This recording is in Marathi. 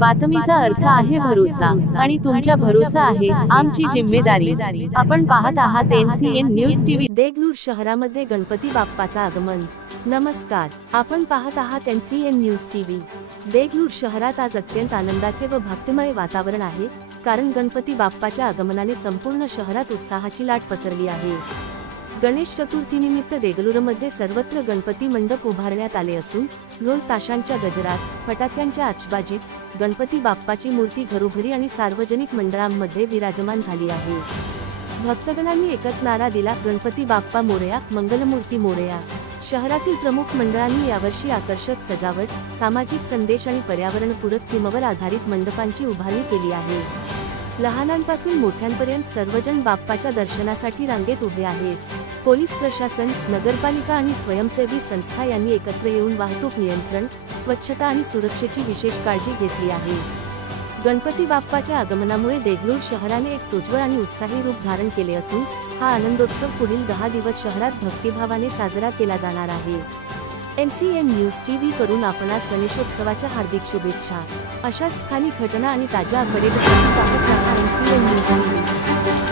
बातमीचा अर्थ आहे भरोसा आणि तुमच्या भरोसा आहे आमची जिम्मेदारी। आपण पाहत आहात NCN न्यूज टीव्ही। देगलूर शहरामध्ये गणपती बाप्पाचा आगमन। नमस्कार, आपण पाहत आहात NCN न्यूज टीव्ही। देगलूर शहरात आज अत्यंत आनंदाचे व भक्तिमय वातावरण आहे, कारण गणपती बाप्पाच्या आगमनाने संपूर्ण शहरात उत्साहाची लाट पसरली आहे। गणेश चतुर्थीनिमित्त देगलूरमध्ये सर्वत्र गणपती मंडप उभारण्यात आले असून ढोल ताशांच्या गजरात, फटाक्यांच्या आतिषबाजीत गणपती बाप्पाची मूर्ती घरोघरी आणि सार्वजनिक मंडळांमध्ये विराजमान झाली आहे। भक्तगणांनी एकच नारा दिला, गणपती बाप्पा मोरया, मंगलमूर्ती मोरया। शहरातील प्रमुख मंडळांनी यावर्षी आकर्षक सजावट, सामाजिक संदेश आणि पर्यावरणपूरक थीमवर आधारित मंडपांची उभारणी केली आहे। लहानांपासून मोठ्यांपर्यंत सर्वजण बाप्पाच्या दर्शनासाठी रांगेत उभे आहेत। पोलीस प्रशासन, नगरपालिका आणि स्वयंसेवी संस्था यांनी एकत्र येऊन वाहतूक नियंत्रण, स्वच्छता आणि सुरक्षेची विशेष काळजी घेतली आहे। गणपती बाप्पाच्या आगमनामुळे देगलूर शहराने एक सोज्वळ आणि उत्साही रूप धारण केले असून हा आनंदोत्सव पुढील 10 दिवस शहरात भक्तिभावाने साजरा केला जाणार आहे। NCN न्यूज टीव्ही कडून आपणास गणेशोत्सवाच्या हार्दिक शुभेच्छा। अशाच स्थानिक घटना आणि ताज्या अपडेट्ससाठी पाहत राहा NCN न्यूज टीव्ही।